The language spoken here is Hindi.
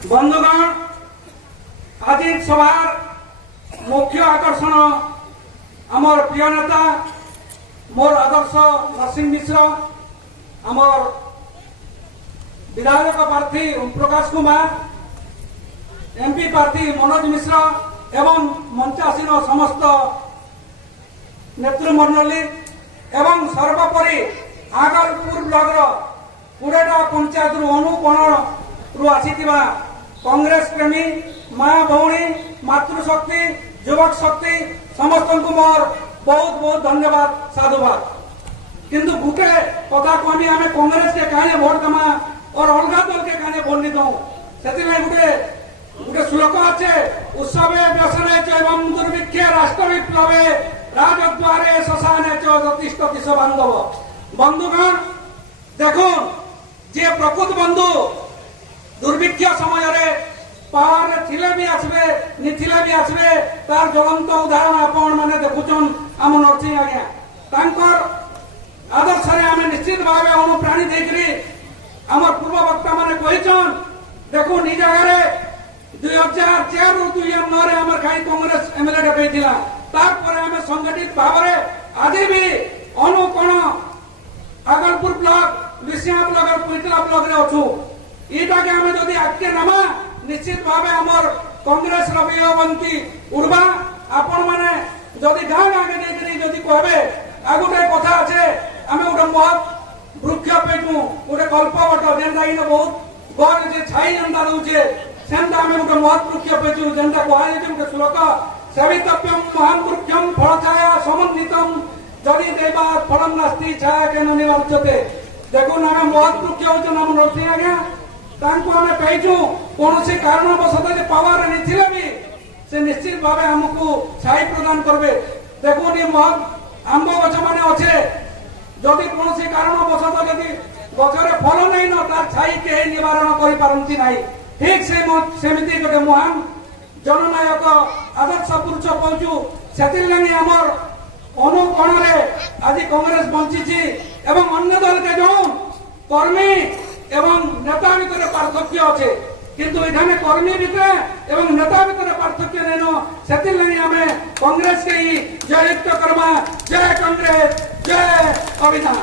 बंधुगण आज सभार मुख्य आकर्षण आमर प्रिय नेता मोर आदर्श नरसिंह मिश्र आमर विधायक प्रार्थी ओम प्रकाश कुमार एमपी प्रार्थी मनोज मिश्र एवं मंचासीन समस्त नेतृमंडली एवं सर्वोपरि आगलपुर ब्लॉक 20टा पंचायत अनुकोण आसीथिबा कांग्रेस प्रेमी माया भौणी मातृशक्ति युवक शक्ति समस्त को मोर बहुत बहुत धन्यवाद साधुवाद। किंतु गुटे कथा कहनी आम कांग्रेस के कहानी भोट दमा और अलग दल के कहानी भोट नहीं दऊ से गुटे श्लोक अच्छे उत्सवे व्यसने एवं दुर्भिक्षे राष्ट्र विप्लवे राजद्वारे शशाने चतिष्ठति बांधव। बंधुगण देखो जे प्रकृत बंधु दुर्भिक्ष समय पावर थिले भी आसबे निथिले भी आसबे तार ज्वलंत उदाहरण आपण माने देखुचन आम नरसिंह आज्ञा तांकर आदर्श रे आमे निश्चित भावे अनुप्राणी देकरी आम पूर्व वक्ता माने कहिचन देखो नि जगह रे 2004 रु 2009 रे हमर खाई कांग्रेस एमएलए डे पेथिला तार परे आमे संगठित भावरे आज भी अनुकोण आगलपुर ब्लॉक विसिया ब्लॉक और पुइतला ब्लॉक रे अछु इटा के हमें जदि आके नमा निश्चित भावे हमर कांग्रेस रविवंती उड़बा आपण माने जदि गाँ गाँ के देखि जदि कहबे आगुटे कथा আছে हमें उडे बहुत वृक्ष पेटू उडे कल्पवट जेंदा इन बहुत गौर जे छाई जंदा रहउचे सेंदा हमें उडे बहुत वृक्ष पेटू जेंदा कहले जे उडे श्लोक सवितप्यम महान वृक्षम फलछाया समन्वितम जदि देवा फलम नास्ति छाया केन निवर्तते। देखो ना बहुत वृक्ष होचन हम नरसिंह आज्ञा तांको हमें कहीचु कौन से कारणवशत पावर नहीं भी से निश्चित भाव हमको छाई प्रदान करबे। देखो नि बहुत आंब गछ माने अच्छे जदि कौन से कारणवशत जदि गछरे फल नहीं न तार छाई के निवारण करि पारंती नाही ठीक से सेमिति गोटे महान जननायक आदर्श पुरुष पहुंचु सेति लागि हमर अनुकोण रे आज कांग्रेस बंची एवं अन्य दल के जो कर्मी एवं नेता भितर पार्थक्य अच्छे किंतु एखाने कर्मी भितर एवं नेता भितर पार्थक्य नहीं से लगी हमें कांग्रेस के ही जययुक्त करमा। जय कांग्रेस जय अभिधान।